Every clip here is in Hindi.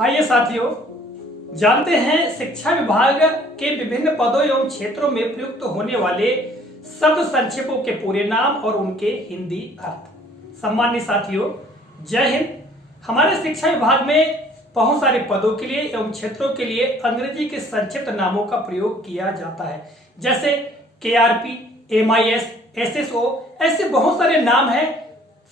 आइए साथियों, जानते हैं शिक्षा विभाग के विभिन्न पदों एवं क्षेत्रों में प्रयुक्त होने वाले शब्द संक्षेपों के पूरे नाम और उनके हिंदी अर्थ। सम्मानित साथियों, जय हिंद। हमारे शिक्षा विभाग में बहुत सारे पदों के लिए एवं क्षेत्रों के लिए अंग्रेजी के संक्षिप्त नामों का प्रयोग किया जाता है, जैसे KRP, MIS, SSO, ऐसे बहुत सारे नाम हैं।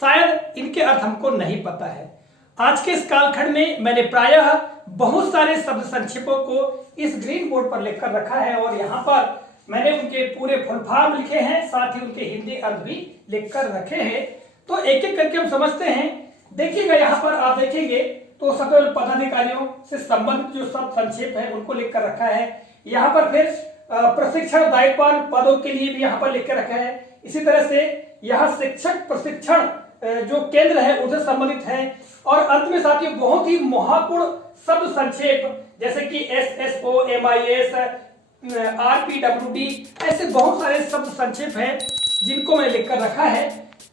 शायद इनके अर्थ हमको नहीं पता है। आज के इस कालखंड में मैंने प्रायः बहुत सारे शब्द संक्षेपों को इस ग्रीन बोर्ड पर लिखकर रखा है और यहाँ पर मैंने उनके पूरे फुल फॉर्म लिखे हैं, साथ ही उनके हिंदी अर्थ भी लिखकर रखे हैं। तो एक एक करके हम समझते हैं। देखिएगा, यहाँ पर आप देखेंगे तो सबसे पहले पदाधिकारियों से संबंधित जो शब्द संक्षेप है उनको लिखकर रखा है। यहाँ पर फिर प्रशिक्षण दायित्ववान पदों के लिए भी यहाँ पर लिखकर रखा है। इसी तरह से यहाँ शिक्षक प्रशिक्षण जो केंद्र है उनसे संबंधित है। और अंत में साथियों बहुत ही महत्वपूर्ण शब्द संक्षेप जैसे कि SSO, MIS, RPWD, ऐसे बहुत सारे शब्द संक्षेप हैं जिनको मैंने लिखकर रखा है।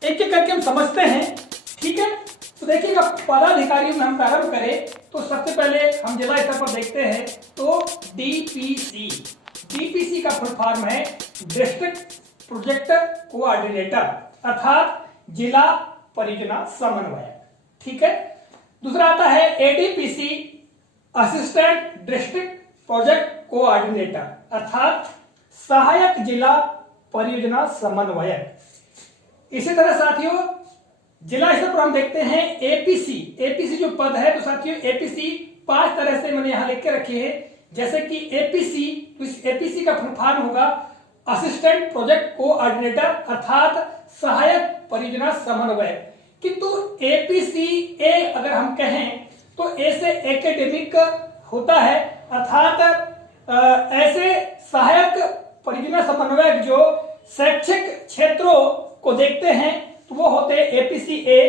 एक एक करके हम समझते हैं, ठीक है। तो देखिएगा, पदाधिकारियों में हम प्रारंभ करें तो सबसे पहले हम जिला स्तर पर देखते हैं तो DPC का फुल फॉर्म है डिस्ट्रिक्ट प्रोजेक्ट कोऑर्डिनेटर, अर्थात जिला परियोजना समन्वयक, ठीक है। दूसरा आता है ADPC, assistant district project coordinator, अर्थात सहायक जिला परियोजना समन्वयक। इसी तरह साथियों जिला स्तर पर हम देखते हैं APC जो पद है, तो साथियों APC 5 तरह से मैंने यहां लिख के रखे हैं। जैसे कि APC, तो इस APC का फुल फॉर्म होगा असिस्टेंट प्रोजेक्ट कोऑर्डिनेटर, अर्थात सहायक परियोजना समन्वयक। किंतु APCA अगर हम कहें तो A से एकेडमिक होता है, अर्थात ऐसे सहायक परियोजना समन्वयक जो शैक्षिक क्षेत्रों को देखते हैं तो वो होते हैं APCA,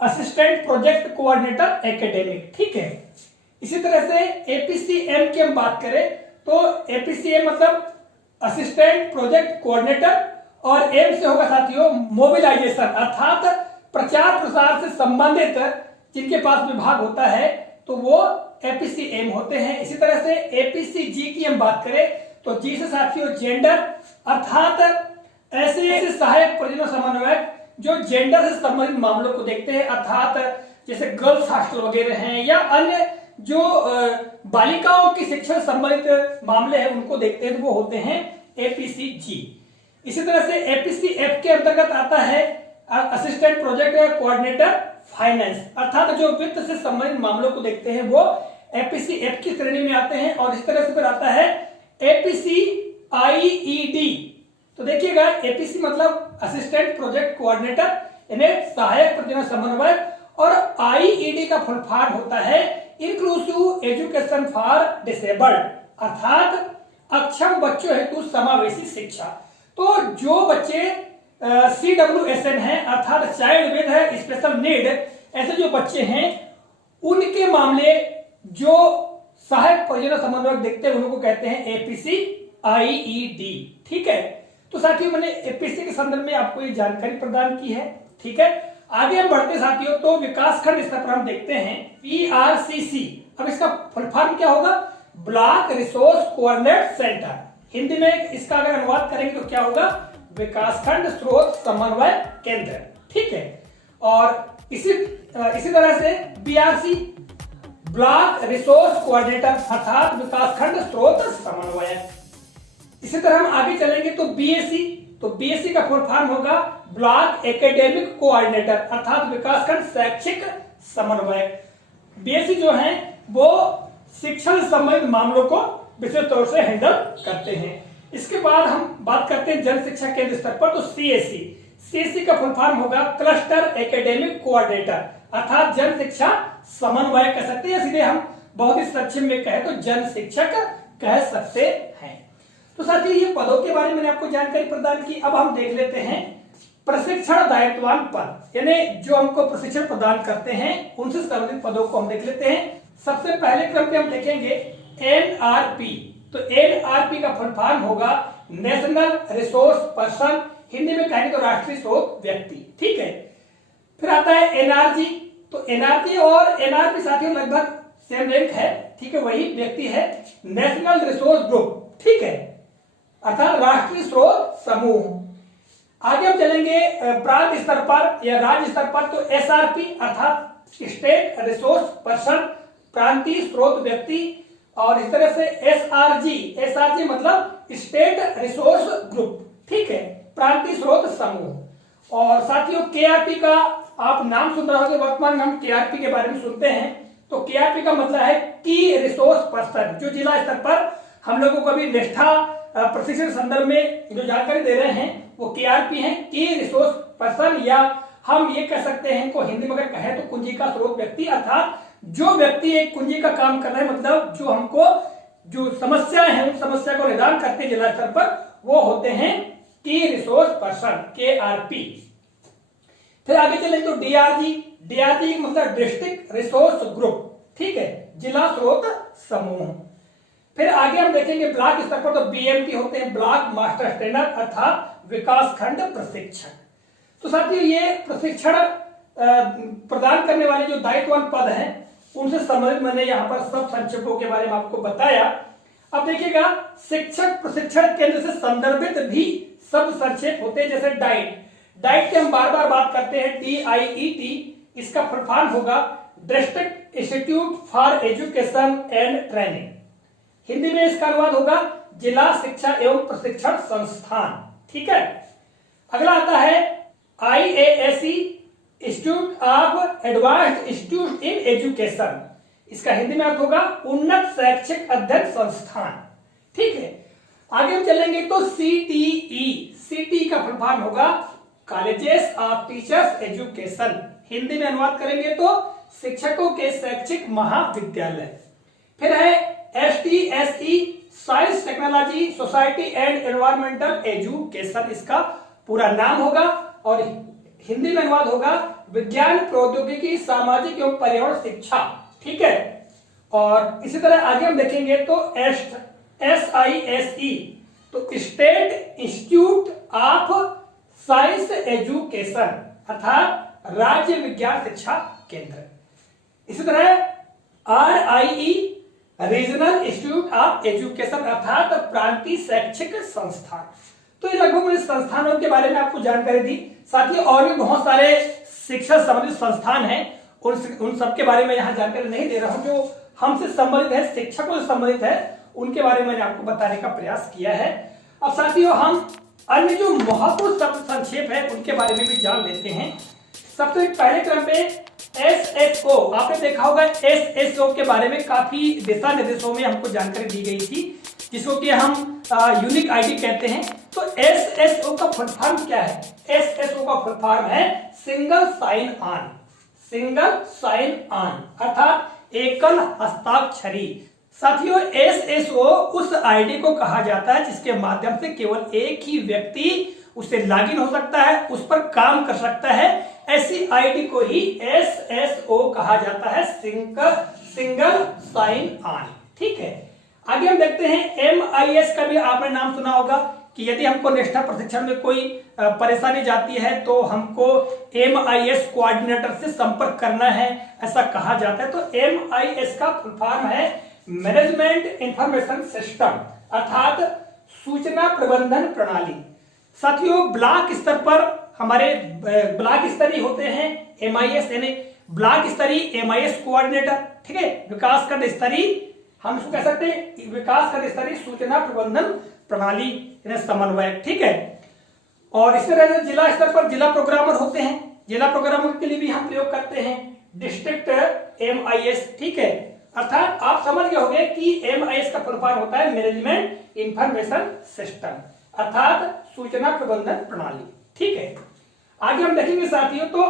assistant project coordinator academic, ठीक है। इसी तरह से APCM की हम बात करें तो APCM मतलब असिस्टेंट प्रोजेक्ट कोऑर्डिनेटर, और M से होगा साथियों मोबिलाइजेशन, अर्थात प्रचार प्रसार से संबंधित जिनके पास विभाग होता है तो वो APCM होते हैं। इसी तरह से APCG की हम बात करें तो G से साथियों जेंडर, अर्थात ऐसे सहायक परियोजना समन्वयक जो जेंडर से संबंधित मामलों को देखते हैं, अर्थात जैसे गर्ल्स हॉस्टल वगैरह हैं या अन्य जो बालिकाओं की शिक्षा से संबंधित मामले हैं उनको देखते हैं तो वो होते हैं APCG। इसी तरह से APCF के अंतर्गत आता है असिस्टेंट प्रोजेक्ट कोऑर्डिनेटर फाइनेंस, अर्थात जो वित्त से संबंधित मामलों को देखते हैं वो APCF की श्रेणी में आते हैं। और इस तरह से फिर आता है APCIED। तो देखिएगा, APC मतलब असिस्टेंट प्रोजेक्ट कोऑर्डिनेटर यानी सहायक परियोजना समन्वयक, और IED का फुल फॉर्म होता है इंक्लूसिव एजुकेशन फॉर डिसेबल्ड, अर्थात अक्षम बच्चों हेतु समावेशी शिक्षा। तो जो बच्चे CWSN है, अर्थात चाइल्ड विद स्पेशल नीड, ऐसे जो बच्चे हैं उनके मामले जो सहायक परियोजना समन्वयक देखते हैं उनको कहते हैं APCIED, ठीक है। तो साथियों मैंने APC के संदर्भ में आपको ये जानकारी प्रदान की है, ठीक है। आगे हम बढ़ते साथियों तो विकासखंड स्तर पर हम देखते हैं BRCC। अब इसका फुल फॉर्म क्या होगा? Block resource coordinate centre. Hindi में इसका अगर अनुवाद करेंगे तो क्या होगा? विकासखंड स्रोत समन्वय केंद्र, ठीक है। और इसी तरह से BRC ब्लॉक रिसोर्स कोऑर्डिनेटर, अर्थात विकासखंड स्रोत समन्वयक। इसी तरह हम आगे चलेंगे तो BAC का फुल फॉर्म होगा ब्लॉक एकेडमिक कोऑर्डिनेटर, अर्थात विकासखंड शैक्षिक समन्वयक। BAC जो है वो शिक्षा से संबंधित मामलों को विशेष तौर से हैंडल करते हैं। इसके बाद हम बात करते हैं जन शिक्षा केंद्र स्तर पर तो CAC का फुल फॉर्म होगा क्लस्टर एकेडमिक कोऑर्डिनेटर, अर्थात जन शिक्षा समन्वयक कह सकते हैं, सीधे हम बहुत ही संक्षेप में कहें तो जन शिक्षक कह सकते हैं। तो साथियों ये पदों के बारे में मैंने आपको जानकारी प्रदान की। अब हम देख लेते हैं प्रशिक्षण दायित्ववान पद, यानी जो हमको प्रशिक्षण प्रदान करते हैं उनसे संबंधित पदों को हम देख लेते हैं। सबसे पहले क्रम पे हम देखेंगे NRP। तो NRP का फुल फॉर्म होगा नेशनल रिसोर्स पर्सन, हिंदी में कहेंगे तो राष्ट्रीय स्रोत व्यक्ति, ठीक है। फिर आता है NRG। तो NRG और NRP साथियों लगभग सेम रैंक है, ठीक है, वही व्यक्ति है। नेशनल रिसोर्स ग्रुप, ठीक है, अर्थात राष्ट्रीय स्रोत समूह। आगे हम चलेंगे प्रांत स्तर पर या राज्य स्तर पर, तो एसआरपी अर्थात स्टेट रिसोर्स पर्सन, प्रांतीय स्रोत व्यक्ति, और इस तरह से एसआरजी, एसआरजी मतलब स्टेट रिसोर्स ग्रुप, ठीक है, प्रांतीय स्रोत समूह। और साथियों केआरपी का आप नाम सुन रहे होंगे, वर्तमान में हम केआरपी के बारे में सुनते हैं। तो केआरपी का मतलब है की रिसोर्स पर्सन, जो जिला स्तर पर हम लोगों को अभी निष्ठा प्रशिक्षण संदर्भ में जो जानकारी दे रहे हैं वो केआरपी है, की रिसोर्स पर्सन, या हम ये कह सकते हैं को हिंदी में अगर कहें तो कुंजी का स्रोत व्यक्ति, अर्थात जो व्यक्ति एक कुंजी का काम कर रहे हैं, मतलब जो हमको जो समस्याएं हैं उन समस्या को निदान करते हैं जिला स्तर पर, वो होते हैं की रिसोर्स पर्सन, केआरपी। फिर आगे चले तो डीआरजी, डीआरजी मतलब डिस्ट्रिक्ट रिसोर्स ग्रुप, ठीक है, जिला स्रोत समूह। फिर आगे हम देखेंगे ब्लॉक स्तर पर, तो बीएमटी होते हैं, ब्लॉक मास्टर ट्रेनर अर्थात विकास खंड प्रशिक्षक। तो साथियों ये प्रशिक्षण प्रदान करने वाले जो दायित्ववान पद हैं उनसे संबंधित मैंने यहाँ पर सब संक्षेपों के बारे में आपको बताया। अब देखिएगा शिक्षक प्रशिक्षण केंद्र से संदर्भित भी सब संक्षेप होते हैं, जैसे डाइट, डाइट की हम बार बार बात करते हैं, DIET, इसका फुल फॉर्म होगा district institute for education and training. Hindi में इसका अनुवाद होगा जिला शिक्षा एवं प्रशिक्षण संस्थान, ठीक है। अगला आता है IASE, institute of advanced institute in education, इसका हिंदी में अर्थ होगा उन्नत शैक्षिक अध्ययन संस्थान, ठीक है। आगे हम चलेंगे तो CTE, CTE का फुल फॉर्म होगा colleges of teachers education, Hindi में अनुवाद करेंगे तो शिक्षकों के शैक्षिक महाविद्यालय। फिर है STSE, science technology society and environmental education, इसका पूरा नाम होगा और हिंदी में अनुवाद होगा विज्ञान प्रौद्योगिकी सामाजिक एवं पर्यावरण शिक्षा, ठीक है। और इसी तरह आगे हम देखेंगे तो SISE, तो state institute of science education अर्थात राज्य विज्ञान शिक्षा केंद्र। इसी तरह RIE, regional institute of education अर्थात प्रांतीय शैक्षिक संस्थान। तो ये लगभग मैंने संस्थानों के बारे में आपको जानकारी दी। साथ ही और भी बहुत सारे शिक्षा संबंधित संस्थान हैं, उन सब के बारे में यहाँ जानकारी नहीं दे रहा हूँ, जो हमसे संबंधित है, शिक्षकों से संबंधित है, उनके बारे में मैंने आपको बताने का प्रयास किया है। अब साथियों हम अन्य जो महत्वपूर्ण शब्द संक्षेप है उनके बारे में भी जान लेते हैं। सबसे पहले क्रम पे SSO, आपने देखा होगा SSO के बारे में काफी दिशा निर्देशों में हमको जानकारी दी गई थी, जिसको कि हम यूनिक आईडी कहते हैं। तो SSO का फुल फॉर्म क्या है? SSO का फुल फॉर्म है single sign on, single sign on अर्थात एकल हस्ताक्षरी। साथियों SSO उस आईडी को कहा जाता है जिसके माध्यम से केवल एक ही व्यक्ति उससे लॉगिन हो सकता है, उस पर काम कर सकता है। ऐसी आईडी को ही SSO कहा जाता है, सिंगल साइन ऑन, ठीक है। आगे हम देखते हैं MIS का भी आपने नाम सुना होगा कि यदि हमको निष्ठा प्रशिक्षण में कोई परेशानी जाती है तो हमको MIS कोऑर्डिनेटर से संपर्क करना है, ऐसा कहा जाता है। तो MIS का फुल फॉर्म है मैनेजमेंट इंफॉर्मेशन सिस्टम अर्थात सूचना प्रबंधन प्रणाली। साथियों ब्लॉक स्तर पर हमारे ब्लॉक स्तरीय होते हैं MIS, यानी ब्लॉक स्तरीय MIS कोऑर्डिनेटर, ठीक है। विकास खंड स्तरीय हम इसको कह सकते हैं विकास खंड स्तरीय सूचना प्रबंधन प्रणाली समन्वयक, ठीक है। और इस तरह से जिला स्तर पर जिला प्रोग्रामर होते हैं, जिला प्रोग्रामर के लिए भी हम प्रयोग करते हैं डिस्ट्रिक्ट MIS, ठीक है। अर्थात आप समझ गए होंगे कि MIS का फुल फॉर्म होता है मैनेजमेंट इंफॉर्मेशन सिस्टम अर्थात सूचना प्रबंधन प्रणाली, ठीक है। आगे हम देखेंगे साथियों तो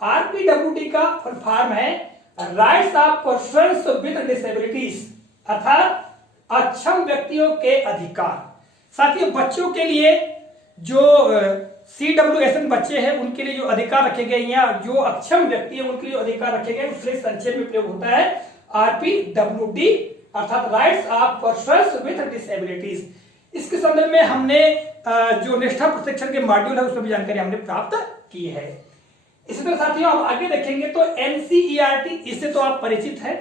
RPWD का फुल फॉर्म है rights of persons with disabilities अर्थात अक्षम व्यक्तियों के अधिकार। साथियों बच्चों के लिए जो CWSN बच्चे हैं उनके लिए जो अधिकार रखे गए या जो अक्षम व्यक्ति है उनके लिए अधिकार रखे गए, उसके संक्षेप में प्रयोग होता है RPWD अर्थात rights of persons with disabilities. इसके संदर्भ में हमने जो निष्ठा प्रशिक्षण के मॉड्यूल है उसमें भी जानकारी हमने प्राप्त की है। इसी तरह साथियों आप आगे देखेंगे तो एनसीईआरटी, इससे तो आप परिचित हैं,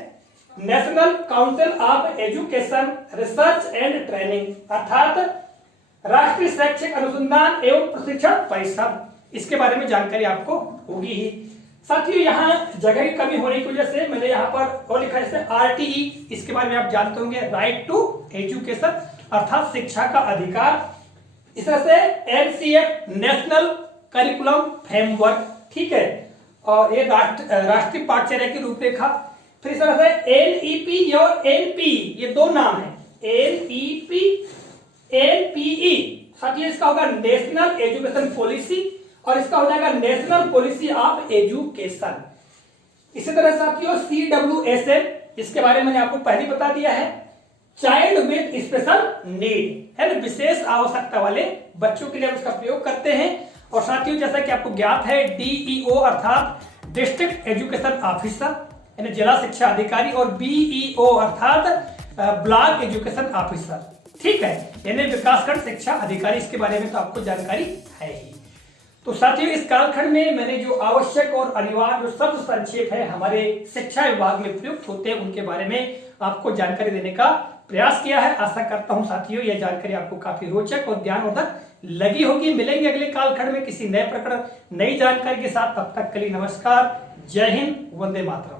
national council of education research and training, अर्थात राष्ट्रीय शैक्षिक अनुसंधान एवं प्रशिक्षण परिषद, इसके बारे में जानकारी आपको होगी ही। साथियों यहाँ जगह की कमी होने की वजह से मैंने यहाँ पर और लिखा है आरटीई, इसके बारे में आप जानते होंगे, राइट टू एजुकेशन, अर्थात शिक्षा का अधिकार। इस तरह से एनसीएफ, नेशनल करिकुलम फ्रेमवर्क, ठीक है, और ये राष्ट्रीय पाठ्यचर्या की रूपरेखा। फिर इस तरह से एनईपी और एनपीई, ये दो नाम है, एनईपी, एनपीई। साथियों इसका होगा नेशनल एजुकेशन पॉलिसी और इसका हो जाएगा नेशनल पॉलिसी ऑफ एजुकेशन। इसी तरह साथियों CWSM, इसके बारे में मैंने आपको पहले बता दिया है, चाइल्ड विद स्पेशल नीड, है ना, विशेष आवश्यकता वाले बच्चों के लिए हम इसका प्रयोग करते हैं। और साथियों जैसा कि आपको ज्ञात है DEO अर्थात डिस्ट्रिक्ट एजुकेशन ऑफिसर, यानी जिला शिक्षा अधिकारी, और BEO अर्थात ब्लॉक एजुकेशन ऑफिसर, ठीक है, यानी विकासखंड शिक्षा अधिकारी। इसके बारे में तो आपको जानकारी है ही। तो साथियों इस कालखंड में मैंने जो आवश्यक और अनिवार्य जो शब्द संक्षेप है हमारे शिक्षा विभाग में प्रयुक्त होते हैं उनके बारे में आपको जानकारी देने का प्रयास किया है। आशा करता हूं साथियों यह जानकारी आपको काफी रोचक और ध्यानवर्धक लगी होगी। मिलेंगे अगले कालखंड में किसी नए प्रकरण, नई जानकारी के साथ। तब तक के लिए नमस्कार, जय हिंद, वंदे मातरम।